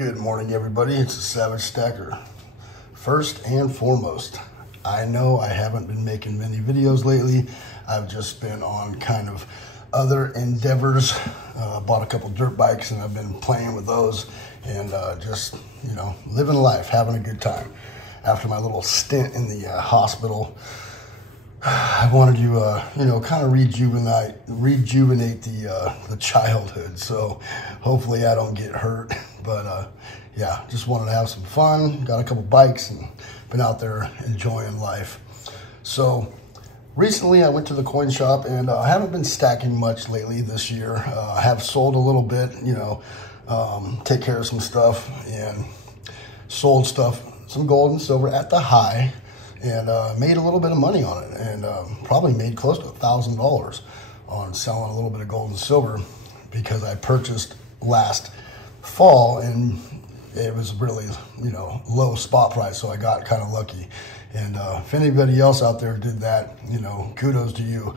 Good morning, everybody. It's a Savage Stacker. First and foremost, I know I haven't been making many videos lately. I've just been on kind of other endeavors. Bought a couple dirt bikes and I've been playing with those and just, you know, living life, having a good time. After my little stint in the hospital, I wanted to, you know, kind of rejuvenate the childhood. So hopefully I don't get hurt. But yeah, just wanted to have some fun. Got a couple bikes and been out there enjoying life. So recently I went to the coin shop and I haven't been stacking much lately this year. I have sold a little bit, you know, take care of some stuff and sold stuff, some gold and silver at the high. And made a little bit of money on it, and probably made close to $1,000 on selling a little bit of gold and silver because I purchased last fall and it was really, you know, low spot price, so I got kind of lucky. And if anybody else out there did that, you know, kudos to you.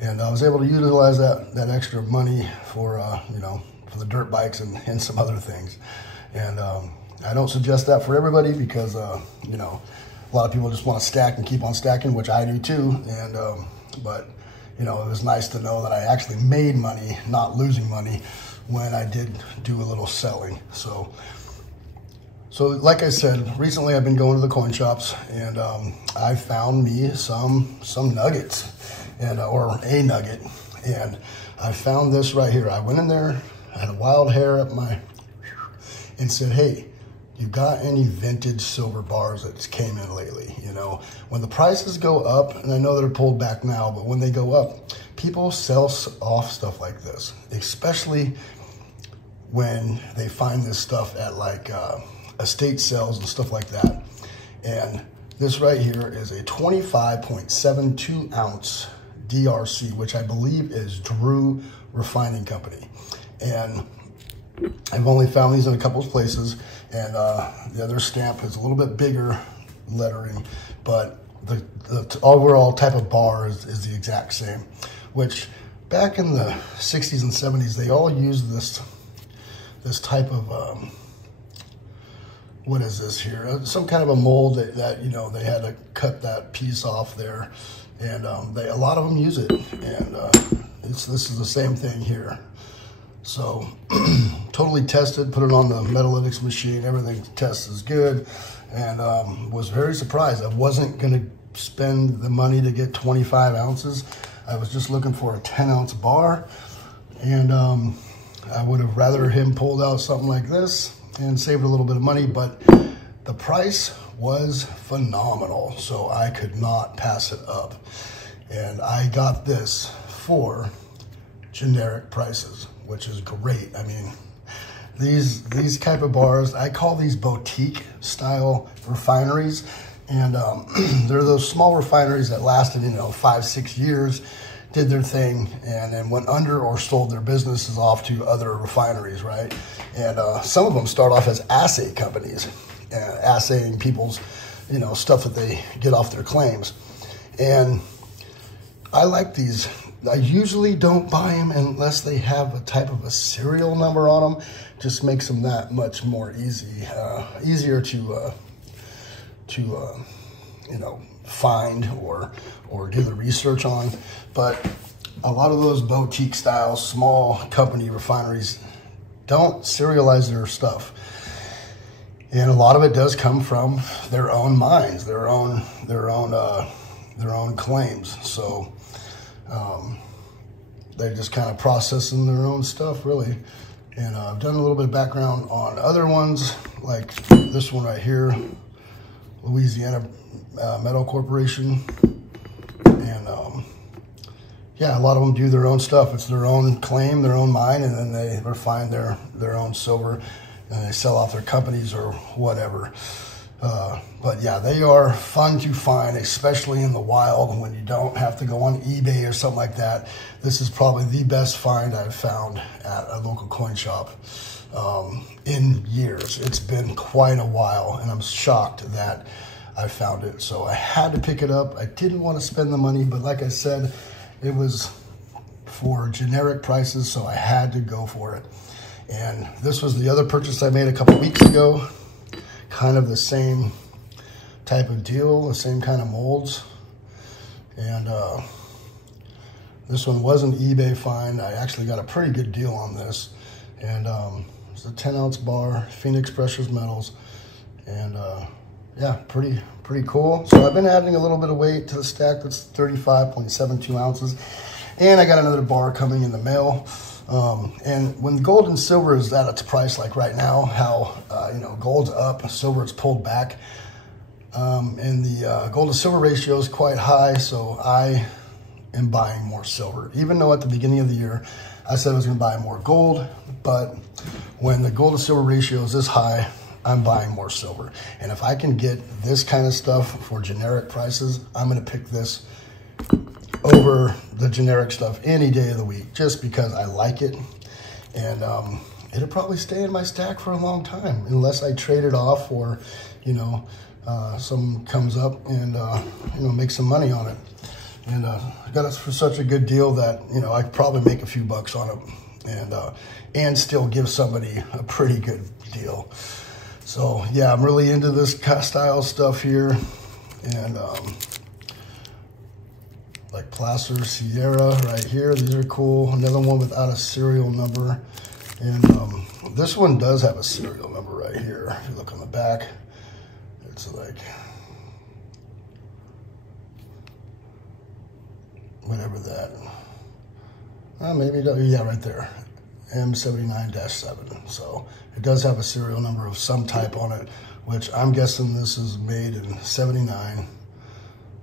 And I was able to utilize that extra money for, you know, for the dirt bikes and some other things. And I don't suggest that for everybody because, you know, a lot of people just want to stack and keep on stacking, which I do too. And but you know, it was nice to know that I actually made money, not losing money, when I did do a little selling. So like I said, recently I've been going to the coin shops and I found me some nuggets and or a nugget, and I found this right here. I went in there, I had a wild hair up my and said, hey, you got any vintage silver bars that came in lately? You know, when the prices go up, and I know they're pulled back now, but when they go up, people sell off stuff like this, especially when they find this stuff at like estate sales and stuff like that. And this right here is a 25.72 ounce DRC, which I believe is Drew Refining Company. And I've only found these in a couple of places, and the other stamp has a little bit bigger lettering, but the overall type of bar is the exact same, which back in the 60s and 70s, they all used this type of, what is this here? Some kind of a mold that you know, they had to cut that piece off there, and a lot of them use it, and this is the same thing here. So totally tested, put it on the Metalytics machine, everything tests is good, and was very surprised. I wasn't gonna spend the money to get 25 ounces. I was just looking for a 10-ounce bar, and I would have rather him pulled out something like this and saved a little bit of money, but the price was phenomenal, so I could not pass it up. And I got this for generic prices, which is great. I mean, these type of bars, I call these boutique style refineries, and they're those small refineries that lasted, you know, 5-6 years, did their thing, and then went under or sold their businesses off to other refineries, right? And some of them start off as assay companies, assaying people's, you know, stuff that they get off their claims. And I like these. I usually don't buy them unless they have a type of a serial number on them. Just makes them that much more easier to you know, find or do the research on. But a lot of those boutique style small company refineries don't serialize their stuff, and a lot of it does come from their own mines, their own claims. So they're just kind of processing their own stuff, really. And I've done a little bit of background on other ones, like this one right here, Louisiana Metal Corporation. And yeah, a lot of them do their own stuff. It's their own claim, their own mine, and then they refine their own silver, and they sell off their companies or whatever. But yeah, they are fun to find, especially in the wild when you don't have to go on eBay or something like that. This is probably the best find I've found at a local coin shop in years. It's been quite a while, and I'm shocked that I found it. So I had to pick it up. I didn't want to spend the money, but like I said, it was for generic prices, so I had to go for it. And this was the other purchase I made a couple weeks ago. Kind of the same type of deal, the same kind of molds. And this one was an eBay find. I actually got a pretty good deal on this. And it's a 10-ounce bar, Phoenix Precious Metals. And yeah, pretty cool. So I've been adding a little bit of weight to the stack. That's 35.72 ounces. And I got another bar coming in the mail. And when gold and silver is at its price, like right now, how, you know, gold's up, silver is pulled back. And the gold to silver ratio is quite high. So I am buying more silver, even though at the beginning of the year, I said I was going to buy more gold. But when the gold to silver ratio is this high, I'm buying more silver. And if I can get this kind of stuff for generic prices, I'm going to pick this over the generic stuff any day of the week, just because I like it. And it'll probably stay in my stack for a long time, unless I trade it off or, you know, someone comes up and, you know, make some money on it. And I got it for such a good deal that, you know, I could probably make a few bucks on it and still give somebody a pretty good deal. So yeah, I'm really into this style stuff here. And like Placer Sierra right here, these are cool. Another one without a serial number. And this one does have a serial number right here. If you look on the back, it's like, whatever that, maybe, yeah, right there, M79-7. So it does have a serial number of some type on it, which I'm guessing this is made in 79,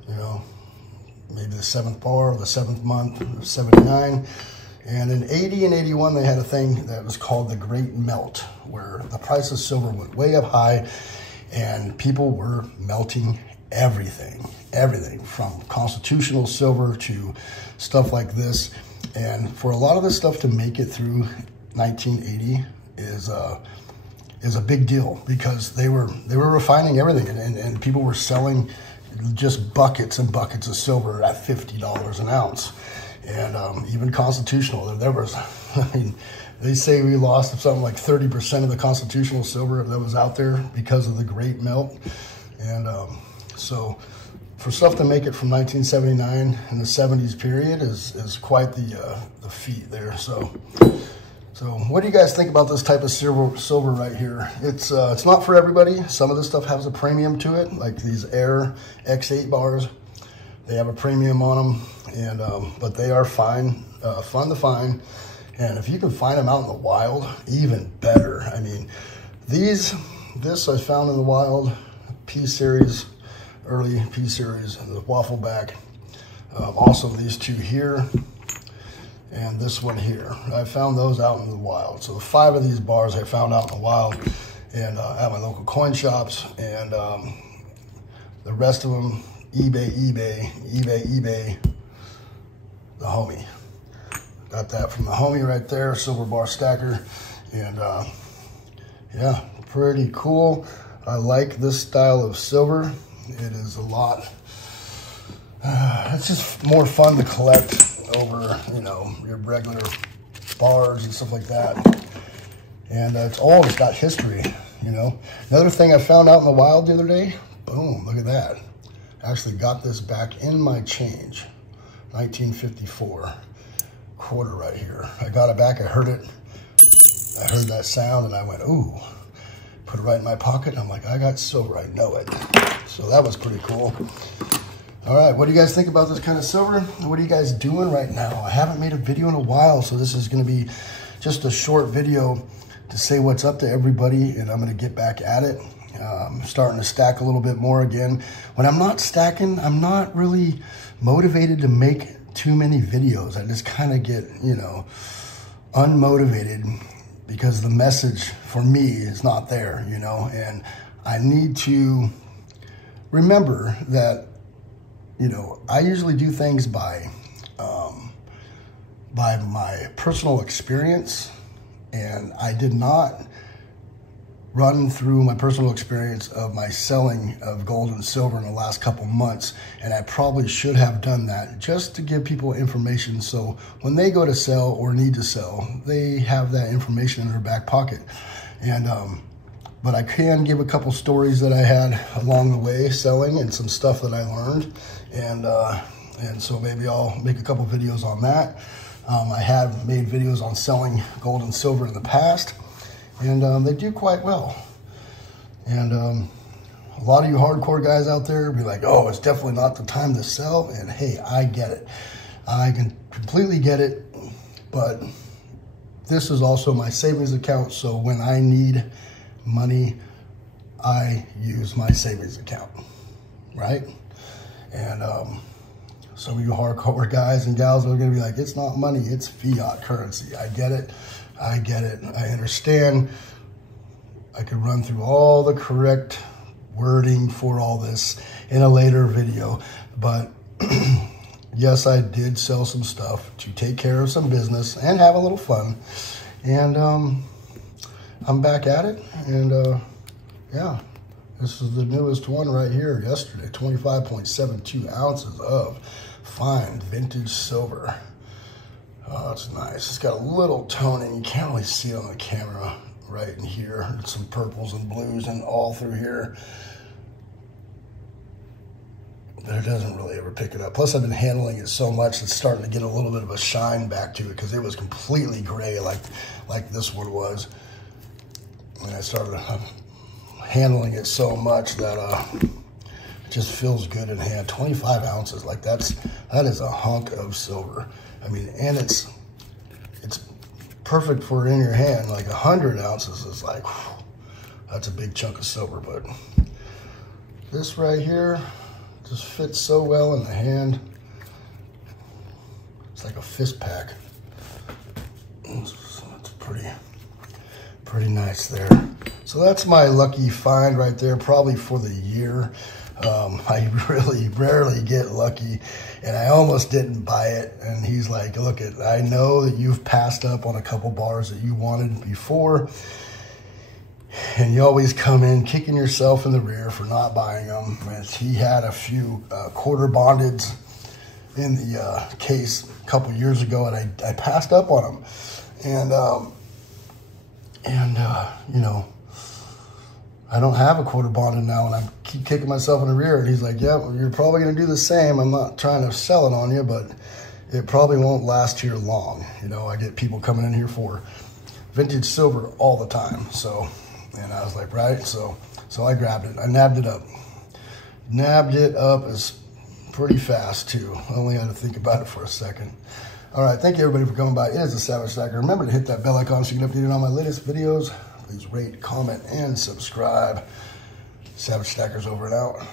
you know, maybe the 7th bar, or the 7th month of 79. And in 80 and 81, they had a thing that was called the Great Melt, where the price of silver went way up high and people were melting everything from constitutional silver to stuff like this. And for a lot of this stuff to make it through 1980 is a big deal, because they were refining everything, and people were selling just buckets and buckets of silver at $50 an ounce. And even constitutional, there was, I mean, they say we lost something like 30% of the constitutional silver that was out there because of the Great Melt. And so for stuff to make it from 1979 in the 70s period is quite the feat there. So what do you guys think about this type of silver right here? It's not for everybody. Some of this stuff has a premium to it, like these Air X8 bars. They have a premium on them, and but they are fine, fun to find. And if you can find them out in the wild, even better. I mean, this I found in the wild, P-Series, early P-Series, and the waffle back. Also these two here, and this one here. I found those out in the wild. So the 5 of these bars I found out in the wild, and at my local coin shops, and the rest of them, eBay, the homie. Got that from the homie right there, silver bar stacker. And yeah, pretty cool. I like this style of silver. It is a lot, it's just more fun to collect over, you know, your regular bars and stuff like that. And it's got history, you know. Another thing I found out in the wild the other day, boom, look at that. Actually got this back in my change, 1954 quarter right here. I got it back, I heard that sound, and I went, ooh, put it right in my pocket. I'm like, I got silver, I know it. So that was pretty cool. All right, what do you guys think about this kind of silver? What are you guys doing right now? I haven't made a video in a while, so this is gonna be just a short video to say what's up to everybody, and I'm gonna get back at it. I'm starting to stack a little bit more again. When I'm not stacking, I'm not really motivated to make too many videos. I just kind of get, you know, unmotivated, because the message for me is not there, you know. And I need to remember that, you know, I usually do things by my personal experience, and I did not run through my personal experience of my selling of gold and silver in the last couple months, and I probably should have done that just to give people information so when they go to sell or need to sell, they have that information in their back pocket. And but I can give a couple stories that I had along the way selling and some stuff that I learned, and so maybe I'll make a couple videos on that. I have made videos on selling gold and silver in the past, and they do quite well. And a lot of you hardcore guys out there be like, oh, it's definitely not the time to sell. And hey, I get it. I can completely get it. But this is also my savings account. So when I need money, I use my savings account, right? And some of you hardcore guys and gals are gonna be like, it's not money, it's fiat currency. I get it. I get it. I understand. I could run through all the correct wording for all this in a later video, but yes, I did sell some stuff to take care of some business and have a little fun. And I'm back at it. And yeah, this is the newest one right here yesterday, 25.72 ounces of fine vintage silver. Oh, it's nice. It's got a little toning. You can't really see it on the camera right in here. There's some purples and blues and all through here. But it doesn't really ever pick it up. Plus, I've been handling it so much, it's starting to get a little bit of a shine back to it because it was completely gray like this one was. And I started handling it so much that it just feels good in hand. 25 ounces, like that is a hunk of silver. I mean, and it's perfect for in your hand. Like 100 ounces is like, whew, that's a big chunk of silver. But this right here just fits so well in the hand. It's like a fist pack. So it's pretty nice there. So that's my lucky find right there, probably for the year. I really rarely get lucky, and I almost didn't buy it. And he's like, look, I know that you've passed up on a couple bars that you wanted before, and you always come in kicking yourself in the rear for not buying them. And he had a few quarter bondeds in the case a couple years ago, and I passed up on them. And you know, I don't have a quarter bonded now, and I keep kicking myself in the rear. And he's like, yeah, well, you're probably going to do the same. I'm not trying to sell it on you, but it probably won't last here long. You know, I get people coming in here for vintage silver all the time. So, and I was like, right. So I grabbed it. I nabbed it up. Nabbed it up is pretty fast too. I only had to think about it for a second. All right. Thank you everybody for coming by. It is the Savage Stacker. Remember to hit that bell icon so you can get updated on my latest videos. Please rate, comment, and subscribe. Savage Stacker's over and out.